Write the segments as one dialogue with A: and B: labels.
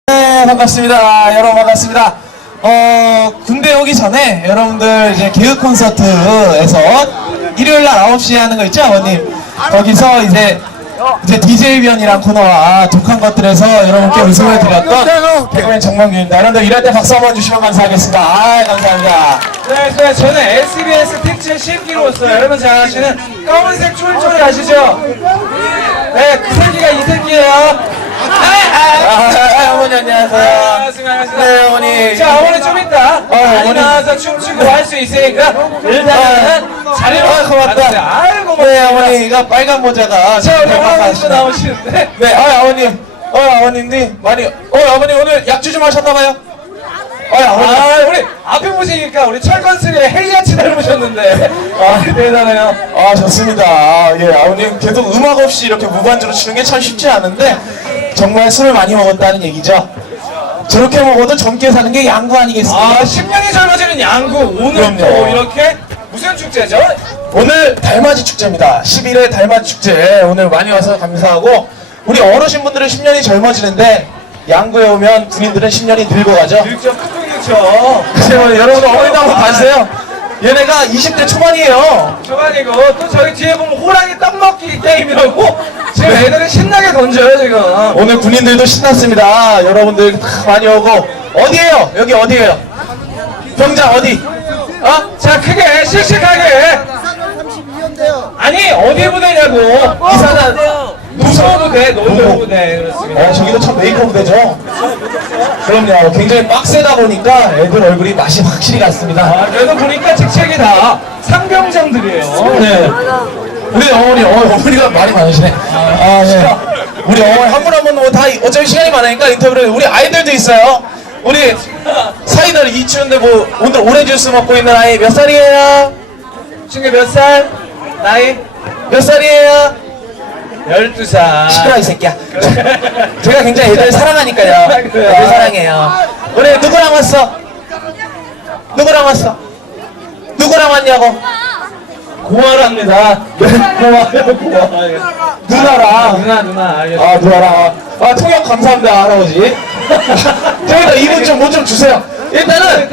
A: 네, 반갑습니다. 여러분 반갑습니다. 군대 오기 전에 여러분들 이제 개그 콘서트에서 일요일날 9시에 하는 거 있죠, 아버님? 거기서 이제 DJ 변이란 코너와 독한 것들에서 여러분께 웃음을 드렸던 개그맨 정명균입니다. 여러분들 이럴 때 박수 한번 주시면 감사하겠습니다. 아, 감사합니다.
B: 네, 저는 SBS 특집 실기로서 여러분 잘 아시는 검은색 쫄쫄이 아시죠? 네, 그 새끼가 이 새끼예요.
A: 어머니 안녕하세요.
B: 반갑습니다.
A: 네, 어머니.
B: 자, 어머니 좀 이따 많이
A: 어머니.
B: 나와서 춤추고 할 수 있으니까 일단은 자리로
A: 고맙다.
B: 앉으세요. 아이고, 고맙습니다.
A: 네, 어머니가 빨간 모자가
B: 자, 우리 어머니 또
A: 하시네.
B: 나오시는데.
A: 네, 아버님. 아버님님 많이 아버님 오늘 약주 좀 하셨나봐요? 아버님.
B: 우리 앞에 보시니까 우리 철건스리의 헬리아치 닮으셨는데. 대단해요.
A: 좋습니다. 예, 아버님 계속 음악 없이 이렇게 무반주로 추는 게 참 쉽지 않은데 정말 술을 많이 먹었다는 얘기죠. 저렇게 먹어도 젊게 사는 게 양구 아니겠습니까?
B: 10년이 젊어지는 양구. 오늘 또
A: 그럼요.
B: 이렇게 무슨 축제죠?
A: 오늘 달맞이 축제입니다. 11회 달맞이 축제 오늘 많이 와서 감사하고 우리 어르신분들은 10년이 젊어지는데 양구에 오면 군인들은 10년이 늙어가죠.
B: 늙죠, 푹 늙죠.
A: 그래서 여러분 어머니도 한번 봐주세요. 얘네가 20대 초반이에요.
B: 초반이고 또 저기 뒤에 보면 호랑이 떡 먹기 게임이라고 지금 애들은 신나게 던져요 지금.
A: 오늘 군인들도 신났습니다. 여러분들 다 많이 오고 어디에요? 여기 어디에요? 병장 어디?
B: 자, 크게 씩씩하게. 아니 어디 부대냐고.
A: 이사단
B: 노소 부대, 노소 부대. 그렇습니다.
A: 저기도 참 메이커 부대죠. 그럼요. 굉장히 빡세다 보니까 애들 얼굴이 맛이 확실히 갔습니다.
B: 그래도 보니까 직책이 다 상병장들이에요.
A: 네. 우리 어머니가 말이 많으시네. 예. 우리 어머니 한 분 한 분 뭐 다 어차피 시간이 많으니까 인터뷰를 우리 아이들도 있어요. 우리 사이다를 이 추운데 뭐 오늘 오렌지 주스 먹고 있는 아이 몇 살이에요?
B: 친구 몇 살? 나이?
A: 몇 살이에요?
B: 12살.
A: 시끄러 이 새끼야. 제가 굉장히 애들 사랑하니까요.
B: 그래요.
A: 애들 사랑해요. 우리 누구랑 왔어? 누구랑 왔어? 누구랑 왔냐고?
B: 고아랍니다. 고아요.
A: 누나랑.
B: 누나.
A: 누나랑. 통역 감사합니다, 할아버지. 저희가 이분 좀 뭐 좀 주세요. 일단은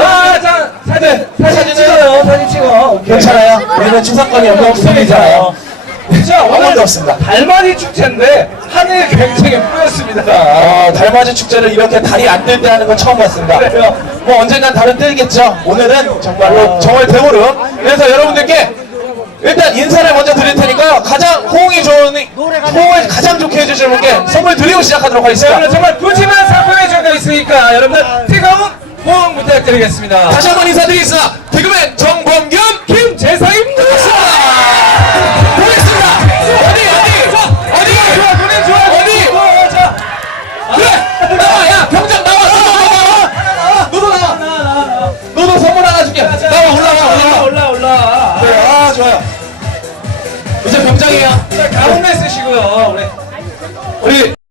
B: 사진 찍어요. 사진 찍어. 오케이.
A: 괜찮아요. 우리는 추상권이 없습니다요.
B: 자,
A: 아무것도
B: 오늘
A: 없습니다.
B: 달맞이 축제인데 하늘이 굉장히 뿌였습니다.
A: 달맞이 축제를 이렇게 달이 안 뜰 때 하는 건 처음 봤습니다.
B: 그래요.
A: 뭐 언젠간 달은 뜨겠죠. 오늘은 정말로 정월 대보름. 그래서 여러분들께 일단 인사를 먼저 드릴 테니까요. 가장 호응을 가장 좋게 해주실 분께 선물 드리고 시작하도록
B: 자,
A: 하겠습니다.
B: 오늘 정말 푸짐한 상품이 준비되어 있으니까 여러분들 뜨거운 호응 부탁드리겠습니다.
A: 다시 한번 인사드리겠습니다. 개그맨 정범균
B: 김재상입니다.
A: 보겠습니다. 어디?
B: 좋아. 자,
A: 그래! 나와! 야! 병장 나와! 너도 나와! 너도 선물 하나 줄게! 나와! 올라와! 네, 좋아요. 이제 병장이에요.
B: 자, 가운데 쓰시고요. 우리
A: 우리